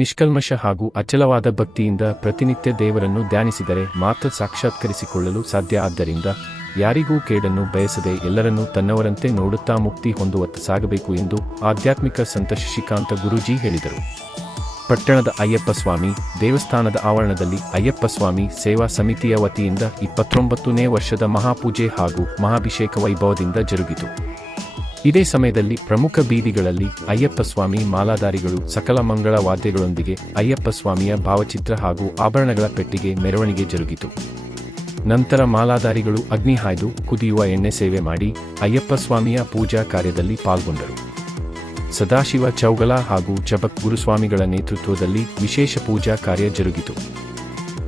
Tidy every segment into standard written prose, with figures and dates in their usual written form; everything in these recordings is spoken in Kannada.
ನಿಷ್ಕಲ್ಮಶ ಹಾಗೂ ಅಚಲವಾದ ಭಕ್ತಿಯಿಂದ ಪ್ರತಿನಿತ್ಯ ದೇವರನ್ನು ಧ್ಯಾನಿಸಿದರೆ ಮಾತ್ರ ಸಾಕ್ಷಾತ್ಕರಿಸಿಕೊಳ್ಳಲು ಸಾಧ್ಯ. ಆದ್ದರಿಂದ ಯಾರಿಗೂ ಕೇಡನ್ನು ಬಯಸದೆ ಎಲ್ಲರನ್ನೂ ತನ್ನವರಂತೆ ನೋಡುತ್ತಾ ಮುಕ್ತಿ ಹೊಂದುವತ್ತ ಸಾಗಬೇಕು ಎಂದು ಆಧ್ಯಾತ್ಮಿಕ ಸಂತ ಶಶಿಕಾಂತ ಗುರೂಜಿ ಹೇಳಿದರು. ಪಟ್ಟಣದ ಅಯ್ಯಪ್ಪ ಸ್ವಾಮಿ ದೇವಸ್ಥಾನದ ಆವರಣದಲ್ಲಿ ಅಯ್ಯಪ್ಪ ಸ್ವಾಮಿ ಸೇವಾ ಸಮಿತಿಯ ವತಿಯಿಂದ 29ನೇ ವರ್ಷದ ಮಹಾಪೂಜೆ ಹಾಗೂ ಮಹಾಭಿಷೇಕ ವೈಭವದಿಂದ ಜರುಗಿತು. ಇದೇ ಸಮಯದಲ್ಲಿ ಪ್ರಮುಖ ಬೀದಿಗಳಲ್ಲಿ ಅಯ್ಯಪ್ಪ ಸ್ವಾಮಿ ಮಾಲಾಧಾರಿಗಳು ಸಕಲ ಮಂಗಳ ವಾದ್ಯಗಳೊಂದಿಗೆ ಅಯ್ಯಪ್ಪ ಸ್ವಾಮಿಯ ಭಾವಚಿತ್ರ ಹಾಗೂ ಆಭರಣಗಳ ಪೆಟ್ಟಿಗೆ ಮೆರವಣಿಗೆ ಜರುಗಿತು. ನಂತರ ಮಾಲಾಧಾರಿಗಳು ಅಗ್ನಿ ಹಾಯ್ದು ಕುದಿಯುವ ಎಣ್ಣೆ ಸೇವೆ ಮಾಡಿ ಅಯ್ಯಪ್ಪ ಸ್ವಾಮಿಯ ಪೂಜಾ ಕಾರ್ಯದಲ್ಲಿ ಪಾಲ್ಗೊಂಡರು. ಸದಾಶಿವ ಚೌಗಲ ಹಾಗೂ ಚಬಕ್ ಗುರುಸ್ವಾಮಿಗಳ ನೇತೃತ್ವದಲ್ಲಿ ವಿಶೇಷ ಪೂಜಾ ಕಾರ್ಯ ಜರುಗಿತು.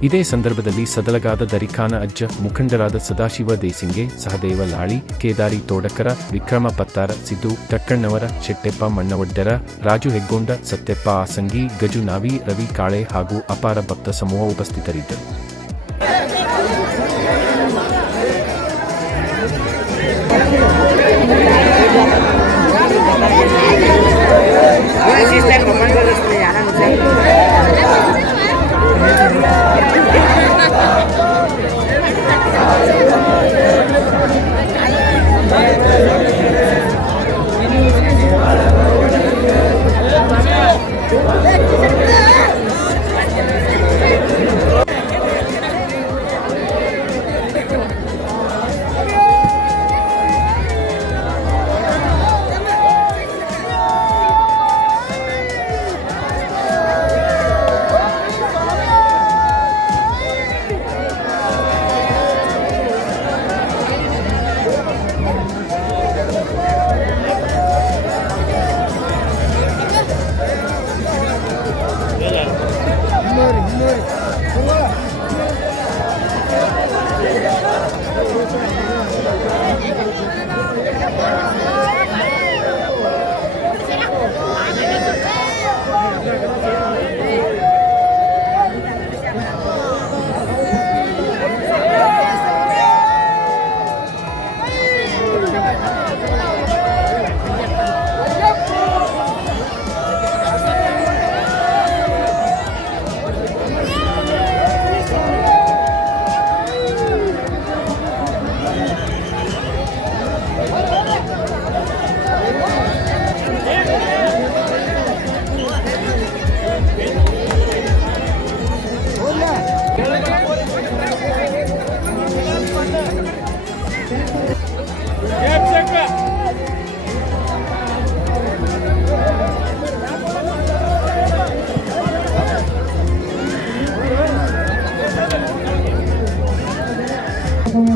ಇದೇ ಸಂದರ್ಭದಲ್ಲಿ ಸದಲಗಾದ ದರಿಖಾನ ಅಜ್ಜ, ಮುಖಂಡರಾದ ಸದಾಶಿವ ದೇಸಿಂಗೆ, ಸಹದೇವ ಲಾಳಿ, ಕೇದಾರಿ ತೋಡಕರ, ವಿಕ್ರಮ ಪತ್ತಾರ, ಸಿದ್ದು ಟಕ್ಕಣ್ಣವರ, ಶೆಟ್ಟೆಪ್ಪ ಮಣ್ಣವಡ್ಡರ, ರಾಜು ಹೆಗ್ಗೊಂಡ, ಸತ್ಯಪ್ಪ ಆಸಂಗಿ, ಗಜು ನಾವಿ, ರವಿ ಕಾಳೆ ಹಾಗೂ ಅಪಾರ ಭಕ್ತ ಸಮೂಹ ಉಪಸ್ಥಿತರಿದ್ದರು.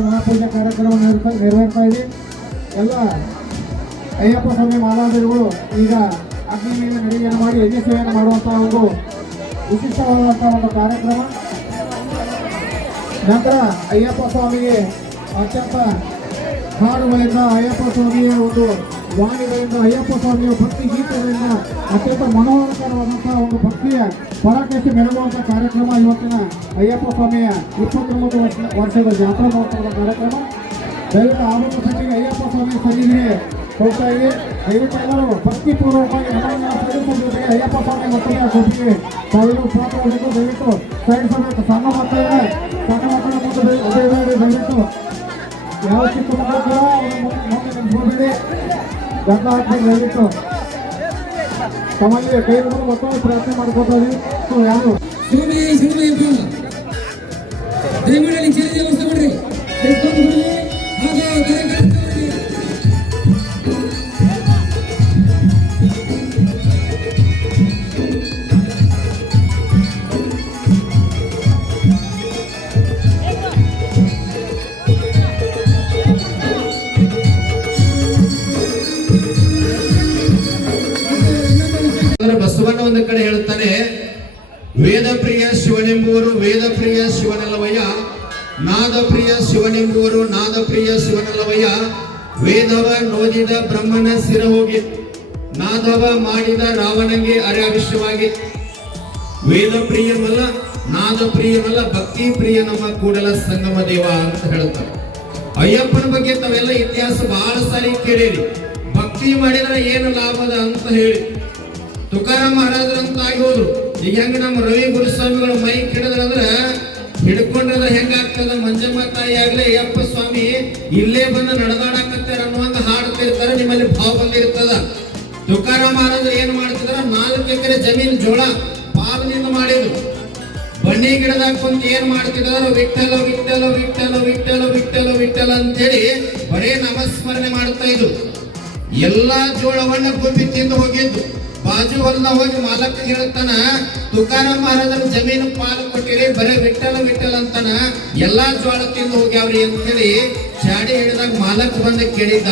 ಮಹಾಪೂಜಾ ಕಾರ್ಯಕ್ರಮವನ್ನು ನಿರ್ವಹಿಸ್ತಾ ಇದೆ. ಎಲ್ಲ ಅಯ್ಯಪ್ಪ ಸ್ವಾಮಿ ಮಾಲಾಧಾರಿಗಳು ಈಗ ಅಗ್ನಿ ಮೇಲೆ ನಡಿಗೆಯನ್ನು ಮಾಡಿ ಯಜ್ಞ ಸೇವೆಯನ್ನು ಮಾಡುವಂತಹ ಒಂದು ವಿಶಿಷ್ಟವಾದಂತಹ ಒಂದು ಕಾರ್ಯಕ್ರಮ. ನಂತರ ಅಯ್ಯಪ್ಪ ಸ್ವಾಮಿಗೆ ಅತ್ಯಂತ ಹಾಡುಗಳಿಂದ ಅಯ್ಯಪ್ಪ ಸ್ವಾಮಿಯ ಒಂದು ವಾಣಿಗಳಿಂದ ಅಯ್ಯಪ್ಪ ಸ್ವಾಮಿಯ ಭಕ್ತಿ ಗೀತೆಗಳಿಂದ ಅತ್ಯಂತ ಮನೋಹರಕರವಾದಂತಹ ಒಂದು ಭಕ್ತಿಯ ಪರಾಕರಿಸಿ ಮೆರಗುವಂತಹ ಕಾರ್ಯಕ್ರಮ ಇವತ್ತಿನ ಅಯ್ಯಪ್ಪ ಸ್ವಾಮಿಯ 29 ವರ್ಷದ ಜಾತ್ರಾ ಮಹೋತ್ಸವದ ಕಾರ್ಯಕ್ರಮ. ದಯವಿಟ್ಟು ಆರೋಗ್ಯ ಸಂಖ್ಯೆಗೆ ಅಯ್ಯಪ್ಪ ಸ್ವಾಮಿಯ ಸನ್ನಿಧಿಗೆ ಹೋಗ್ತಾ ಇದೆ. ದಯವಿಟ್ಟು ಎಲ್ಲರೂ ಭಕ್ತಿಪೂರ್ವಕವಾಗಿ ಜೊತೆಗೆ ಅಯ್ಯಪ್ಪ ಸ್ವಾಮಿ ಮಕ್ಕಳ ಕೃಷಿಗೆ ತಾವೆಲ್ಲರೂ ಪಾತ್ರಬೇಕು. ದಯವಿಟ್ಟು ಸಹಿಸಬೇಕು. ಸಣ್ಣ ಮಕ್ಕಳ ಮುಂದೆ ಅದೇಬೇಡಿ. ದಯವಿಟ್ಟು ಯಾವ ಚಿಕ್ಕ ಮಕ್ಕಳು ಕೂಡ ಮುಂದೆ ನಿಂತ್ಕೋಬೇಡಿ, ಗಂಧ ಹಾಕ್ಬೇಕು. ದಯವಿಟ್ಟು ತಮ್ಮಲ್ಲಿ ಕೈ ಹಿಡಿದು ಮಕ್ಕಳು ಪ್ರಾರ್ಥನೆ ಮಾಡ್ಕೋತೀವಿ. ಯಾರು ಬಸವಣ್ಣ ಒಂದು ಕಡೆ ಹೇಳ್ತಾನೆ, ವೇದಪ್ರಿಯ ಶಿವನೆಂಬುವರು ವೇದಪ್ರಿಯ ಶಿವನಲ್ಲವಯ್ಯ, ನಾದಪ್ರಿಯ ಶಿವನೆಂಬುವರು ನಾದಪ್ರಿಯ ಶಿವನಲ್ಲವಯ್ಯ. ವೇದವ ನೋದಿದ ಬ್ರಹ್ಮನ ಸಿರ ಹೋಗಿ, ನಾದವ ಮಾಡಿದ ರಾವಣಂಗೆ ಅರ್ಯಾವಿಷ್ಯವಾಗಿ. ವೇದ ಪ್ರಿಯವಲ್ಲ, ನಾದ ಪ್ರಿಯವಲ್ಲ, ಭಕ್ತಿ ಪ್ರಿಯ ನಮ್ಮ ಕೂಡಲ ಸಂಗಮ ದೇವ ಅಂತ ಹೇಳ್ತಾರೆ. ಅಯ್ಯಪ್ಪನ ಬಗ್ಗೆ ತಾವೆಲ್ಲ ಇತಿಹಾಸ ಬಹಳ ಸಾರಿ ಕೇಳಿರಿ. ಭಕ್ತಿ ಮಾಡಿದ್ರೆ ಏನು ಲಾಭದ ಅಂತ ಹೇಳಿ ತುಕಾರಾಮ್ ಮಹಾರಾಜರಂತಾಗಿ ಹೋದ್ರು. ಈಗ ಹೆಂಗ ನಮ್ಮ ರವಿ ಗುರುಸ್ವಾಮಿಗಳು ಮೈ ಹಿಡಿದ್ರಂದ್ರ ಹಿಡ್ಕೊಂಡ್ರ ಹೆಂಗಾಗ್ತದ, ಮಂಜಮ್ಮ ತಾಯಿ ಆಗ್ಲಿ ಅಯ್ಯಪ್ಪ ಸ್ವಾಮಿ ಇಲ್ಲೇ ಬಂದು ನಡೆದಾಡಕತ್ತಾರ ಅನ್ನುವಂತ ಹಾಡ್ತಿರ್ತಾರೆ, ನಿಮ್ಮಲ್ಲಿ ಭಾವ ಬಂದಿರ್ತದ. ತುಕಾರಾಮ್ ಮಹಾರಾಜರು ಏನ್ ಮಾಡ್ತಿದಾರ, 4 ಎಕರೆ ಜಮೀನ್ ಜೋಳ ಪಾಲನಿಂದ ಮಾಡಿದ್ರು. ಬನ್ನಿ ಗಿಡದಾಗ ಕುಂತ ಏನ್ ಮಾಡ್ತಿದಾರ, ವಿಠ್ಠಲ ವಿಠ್ಠಲ ವಿಠ್ಠಲ ವಿಠ್ಠಲ ವಿಠ್ಠಲ ವಿಠ್ಠಲ ಅಂತೇಳಿ ಬರೇ ನಾಮಸ್ಮರಣೆ ಮಾಡ್ತಾ ಇದ್ರು. ಎಲ್ಲಾ ಜೋಳವನ್ನ ಗುಬ್ಬಿ ತಿಂದು ಹೋಗಿದ್ದು. ಬಾಜು ಹೊಲದ ಹೋಗಿ ಮಾಲಕ್ ಹೇಳ್ತಾನ, ತುಕಾರಾಮ್ ಮಹಾರಾಜರ ಜಮೀನು ಪಾಲು ಕೊಟ್ಟಿರಿ, ಬರೇ ವಿಠ್ಠಲ ವಿಠ್ಠಲ ಅಂತಾನ, ಎಲ್ಲಾ ಜೋಳ ತಿಂದು ಹೋಗ್ಯಾವ್ರಿ ಅಂತೇಳಿ ಚಾಡಿ ಹಿಡಿದಾಗ ಮಾಲಕ್ ಬಂದ ಕೇಳಿದ್ದ.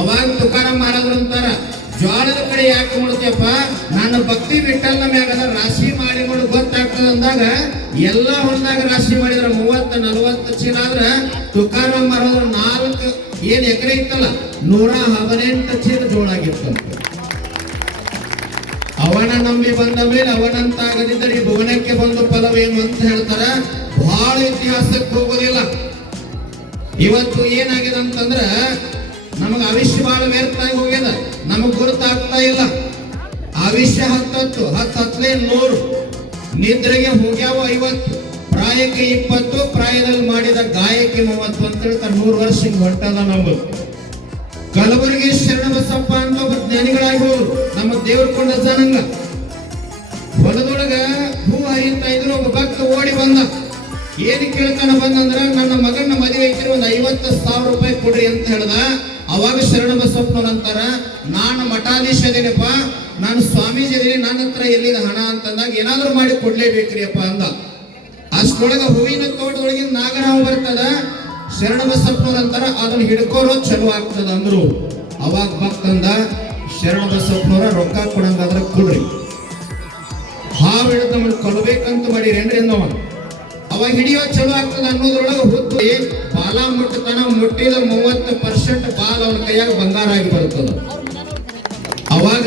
ಅವಾಗ ತುಕಾರಾಮ್ ಮಹಾರಾಜರು ಅಂತಾರ, ಜ್ವಾಳದ ಕಡೆ ಯಾಕೆ ನೋಡ್ತೀಯಪ್ಪ, ನನ್ನ ಭಕ್ತಿ ವಿಠ್ಠಲನ ಮ್ಯಾಗದ, ರಾಶಿ ಮಾಡಿ ನೋಡಿ ಗೊತ್ತಾಗ್ತದ ಅಂದಾಗ ಎಲ್ಲಾ ಹೊಲದಾಗ ರಾಶಿ ಮಾಡಿದ್ರ 30-40 ಚೀಲ ಆದ್ರ ತುಕಾರಾಮ್ ಮಹಾರಾಜರು 4 ಏನ್ ಎಕರೆ ಇತ್ತಲ್ಲ 118 ಚೀಲ ಜೋಳ ಆಗಿತ್ತಂತ. ಅವನ ನಂಬಿ ಬಂದ ಮೇಲೆ ಅವನಂತಾಗದಿದ್ದರೆ ಈ ಭುವನಕ್ಕೆ ಬಂದು ಫಲವೇನು ಅಂತ ಹೇಳ್ತಾರ. ಬಹಳ ಇತಿಹಾಸಕ್ಕೆ ಹೋಗೋದಿಲ್ಲ. ಇವತ್ತು ಏನಾಗಿದೆ ಅಂತಂದ್ರ ನಮಗ ಆವಿಷ್ಯ ಬಹಳ ವ್ಯರ್ಥ ಆಗಿ ಹೋಗ್ಯದ, ನಮಗ್ ಗುರುತಾಗ್ತಾ ಇಲ್ಲ. ಆವಿಷ್ಯ 10 ಹತ್ತಲೇ 100, ನಿದ್ರೆಗೆ ಹೋಗ್ಯಾವ 50, ಪ್ರಾಯಕ್ಕೆ 20, ಪ್ರಾಯದಲ್ಲಿ ಮಾಡಿದ ಗಾಯಕ್ಕೆ 30 ಅಂತ ಹೇಳ್ತಾರೆ. 100 ವರ್ಷ ಹಿಂಗ್ ಹೊಂಟದ ನಮ್ದು. ಕಲಬುರಗಿ ಶರಣಬಸಪ್ಪ ಅಂತ ಒಬ್ಬ ಜ್ಞಾನಿಗಳಾಗಿ ಹೋದ್ರು, ನಮ್ಮ ದೇವರಕೊಂಡ ಜನಾಂಗ. ಹೊಲದೊಳಗ ಹೂ ಹರಿತಾ ಇದ್ರು, ಒಬ್ಬ ಭಕ್ತ ಓಡಿ ಬಂದ. ಏನ್ ಕೇಳ್ತಾನ ಬಂದಂದ್ರ, ನನ್ನ ಮಗನ ಮದುವೆ ಐತಿ, ಒಂದು 50,000 ರೂಪಾಯಿ ಕೊಡ್ರಿ ಅಂತ ಹೇಳ್ದ. ಅವಾಗ ಶರಣಬಸಪ್ಪನವ್ರು ಅಂತಾರ, ನಾನು ಮಠಾಧೀಶ ಅದೇನಪ್ಪ, ನಾನು ಸ್ವಾಮೀಜಿ ಅದೀನಿ, ನನ್ನ ಹತ್ರ ಎಲ್ಲಿದ ಹಣ ಅಂತಂದಾಗ ಏನಾದ್ರು ಮಾಡಿ ಕೊಡ್ಲೇಬೇಕ್ರಿ ಅಪ್ಪ ಅಂದ. ಅಷ್ಟೊಳಗ ಹೂವಿನ ತೋಟದೊಳಗಿನ ನಾಗರಾವ್ ಬರ್ತದ. ಶರಣಬಸಪ್ಪನವ್ರು ಅಂತಾರ, ಅದನ್ನ ಹಿಡ್ಕೋರೋ ಚಲೋ ಆಗ್ತದ ಅಂದ್ರು. ಅವಾಗ ಭಕ್ತಂದ, ಶರಣಬಸಪ್ಪನವ್ರ ರೊಕ್ಕ ಕೊಡಂಗಾದ್ರ ಕೊಡ್ರಿ, ಹಾವು ಹಿಡಿದು ನಮ್ಮನ್ನು ಕೊಲ್ಲಬೇಕಂತ ಮಾಡಿರೇನ್ರಿ ಅಂದವ. ಅವಾಗ ಹಿಡಿಯೋ ಚಲೋ ಆಗ್ತದ ಅನ್ನೋದ್ರೊಳಗೆ ಹುದ್ದು ಬಾಲ ಮುಟ್ಟತನ, ಮುಟ್ಟಿದ 30% ಬಾಲ ಅವನ ಕೈಯಾಗ ಬಂಗಾರ ಆಗಿ ಬರ್ತದ. ಅವಾಗ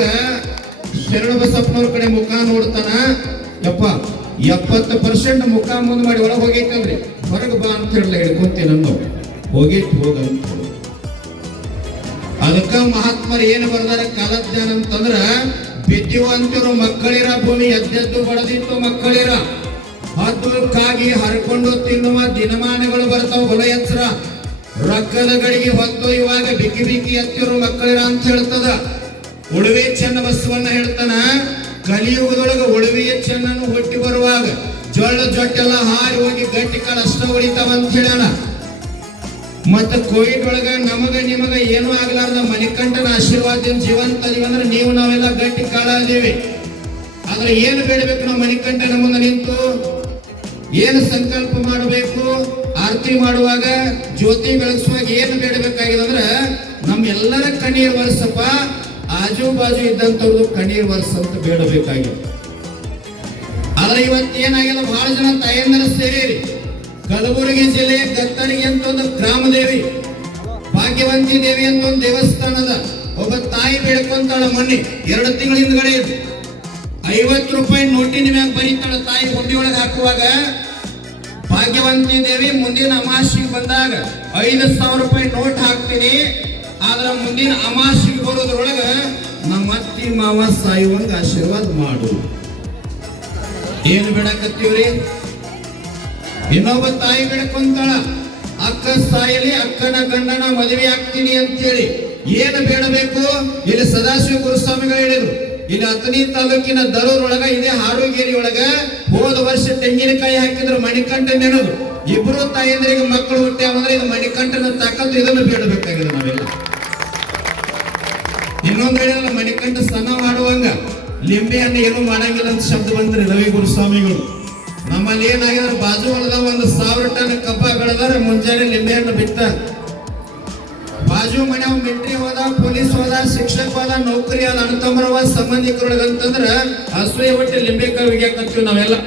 ಶರಣಬಸಪ್ಪನವ್ರ ಕಡೆ ಮುಖ ನೋಡ್ತಾನ, ಯಪ್ಪ 70% ಮುಖ ಮುಂದೆ ಮಾಡಿ ಒಳಗೆ ಹೋಗೈತಲ್ರಿ, ಹೊರಗೆ ಬಾ ಅಂತ ಹೇಳಲ್ಲ, ಹಿಡ್ಕೊಂತೇನಂದು ಹೋಗೈತಿ ಹೋಗಂತ. ಅದಕ್ಕ ಮಹಾತ್ಮರು ಏನು ಬರ್ದಾರ ಕಾಲಜ್ಞಾನ ಅಂತಂದ್ರ, ಬಿದ್ದಿವಂತರು ಮಕ್ಕಳಿರ, ಭೂಮಿ ಎದ್ದೆದ್ದು ಬಡದಿತ್ತು ಮಕ್ಕಳಿರ, ಹದ್ದುಕ್ಕಾಗಿ ಹರ್ಕೊಂಡು ತಿನ್ನುವ ದಿನಮಾನಗಳು ಬರ್ತಾವ ಹೊಲ ಎಚ್ಚರ, ರೊಕ್ಕದ ಗಡಿಗೆ ಹೊತ್ತು ಇವಾಗ ಬಿಕ್ಕಿ ಬಿಕ್ಕಿ ಎತ್ತಿರು ಮಕ್ಕಳಿರ ಅಂತ ಹೇಳ್ತದ. ಉಳುವೆ ಚೆನ್ನ ಬಸವಣ್ಣ ಹೇಳ್ತಾನ, ಕಲಿಯುಗದೊಳಗ ಉಳುವೆಯ ಚೆನ್ನನು ಹುಟ್ಟಿ ಬರುವಾಗ ಜೊಟ್ಟೆಲ್ಲ ಹಾರಿ ಹೋಗಿ ಗಟ್ಟಿ ಕಾಳು ಅಷ್ಟ ಹೊಡಿತಾವಂತ ಹೇಳ್ಯಾನ. ಮತ್ತ ಕೋವಿಡ್ ಒಳಗ ನಮಗ ನಿಮಗ ಏನೂ ಆಗ್ಲಾರ್ದ ಮಣಿಕಂಠನ ಆಶೀರ್ವಾದ ಜೀವಂತ ಅದೀವಂದ್ರೆ ನೀವು ನಾವೆಲ್ಲ ಗಟ್ಟಿ ಕಾಳ ಅದೀವಿ. ಆದ್ರೆ ಏನು ಬೇಡಬೇಕು, ನಾವು ಮಣಿಕಂಠನ ಮುಂದೆ ನಿಂತು ಏನು ಸಂಕಲ್ಪ ಮಾಡಬೇಕು, ಆರತಿ ಮಾಡುವಾಗ ಜ್ಯೋತಿ ಬೆಳಗಿಸುವಾಗ ಏನು ಬೇಡಬೇಕಾಗಿದೆ ಅಂದ್ರೆ ನಮ್ಮೆಲ್ಲರ ಕಣ್ಣೀರ್ ವರ್ಷಪ್ಪ, ಆಜು ಬಾಜು ಇದ್ದಂಥವ್ರದ್ದು ಕಣ್ಣೀರ್ ವರ್ಷ ಅಂತ ಬೇಡಬೇಕಾಗಿದೆ. ಆದ್ರೆ ಇವತ್ತೇನಾಗಿದೆ, ಬಹಳ ಜನ ತಾಯಂದಿರ ಸೇರಿ ಕಲಬುರಗಿ ಜಿಲ್ಲೆ ಗತ್ತಣಿಗೆ ಅಂತ ಒಂದು ಗ್ರಾಮ ದೇವಿ, ಭಾಗ್ಯವಂತಿ ದೇವಿ ಅಂತ ಒಂದು ದೇವಸ್ಥಾನದ ಒಬ್ಬ ತಾಯಿ ಬೇಡ್ಕೊಂತಾಳ. ಮೊನ್ನೆ 2 ತಿಂಗಳ ಹಿಂದ್ಗಡೆ ಇದ್ದು 50 ರೂಪಾಯಿ ನೋಟಿನ ಮ್ಯಾಗ ಬರೀತಾಳ ತಾಯಿ. ಹುಂಡಿ ಒಳಗೆ ಹಾಕುವಾಗ ಭಾಗ್ಯವಂತಿ ದೇವಿ ಮುಂದಿನ ಅಮಾಸಿಗೆ ಬಂದಾಗ 5,000 ರೂಪಾಯಿ ನೋಟ್ ಹಾಕ್ತೀನಿ, ಆದ್ರ ಮುಂದಿನ ಅಮಾಸಿಗೆ ಬರೋದ್ರೊಳಗ ನಮ್ಮ ಅತ್ತಿ ಮಾವ ಸಾಯುವಂಗ ಆಶೀರ್ವಾದ ಮಾಡು. ಏನು ಬೇಡಕತ್ತೀವ್ರಿ? ಇನ್ನೊಬ್ಬ ತಾಯಿ ಬೇಡ್ಕೊಂತಾಳ, ಅಕ್ಕ ಸಾಯಲಿ, ಅಕ್ಕನ ಗಂಡನ ಮದುವೆ ಆಗ್ತೀನಿ ಅಂತೇಳಿ. ಏನು ಬೇಡಬೇಕು? ಇಲ್ಲಿ ಸದಾಶಿವ ಗುರುಸ್ವಾಮಿಗಳು ಹೇಳಿದ್ರು, ಇಲ್ಲಿ ಅತನಿ ತಾಲೂಕಿನ ದರೂರೊಳಗ ಇದೇ ಹಾರೋಗೇರಿ ಒಳಗ ಹೋದ ವರ್ಷ ತೆಂಗಿನಕಾಯಿ ಹಾಕಿದ್ರು ಮಣಿಕಂಠ ನೆನದು. 2 ತಾಯಂದ್ರಿಗೆ ಮಕ್ಕಳು ಹುಟ್ಟ್ಯಾವಂದ್ರೆ ಇದು ಮಣಿಕಂಠನ ತಾಕತ್ತು, ಇದನ್ನು ಬೇಡಬೇಕಾಗಿದೆ ನಾವೆಲ್ಲ. ಇನ್ನೊಂದು ಹೇಳಿಲ್ಲ, ಮಣಿಕಂಠ ಸ್ನಾನ ಮಾಡುವಂಗ ಲಿಂಬೆ ಹಣ್ಣು ಏನು ಮಾಡಂಗಿಲ್ಲ ಅಂತ ಶಬ್ದ ಬಂದ್ರಿ ರವಿ ಗುರುಸ್ವಾಮಿಗಳು. ನಮ್ಮಲ್ಲಿ ಏನಾಗಿದ್ರೆ ಬಾಜು ಹೊಲದ 1,000 ಟನ್ ಕಬ್ಬ ಬೆಳೆದಾರೆ, ಮುಂಜಾನೆ ಲಿಂಬೆ ಹಣ್ಣು ಬಿತ್ತ. ಬಾಜು ಮನೆ ಮಿಲಿಟರಿ ಹೋದ, ಪೊಲೀಸ್ ಹೋದ, ಶಿಕ್ಷಕ ಹೋದ, ನೌಕರಿ ಆದ, ಅಣ್ಣ ತಮ್ಮರವ ಸಂಬಂಧಿಕರೊಳಗಂತಂದ್ರ ಹಸುವೆ ಹೊಟ್ಟೆ ಲಿಂಬೆಕಾಯಿ ಒಗ್ಯಾಕತ್ತೀವಿ ನಾವೆಲ್ಲ.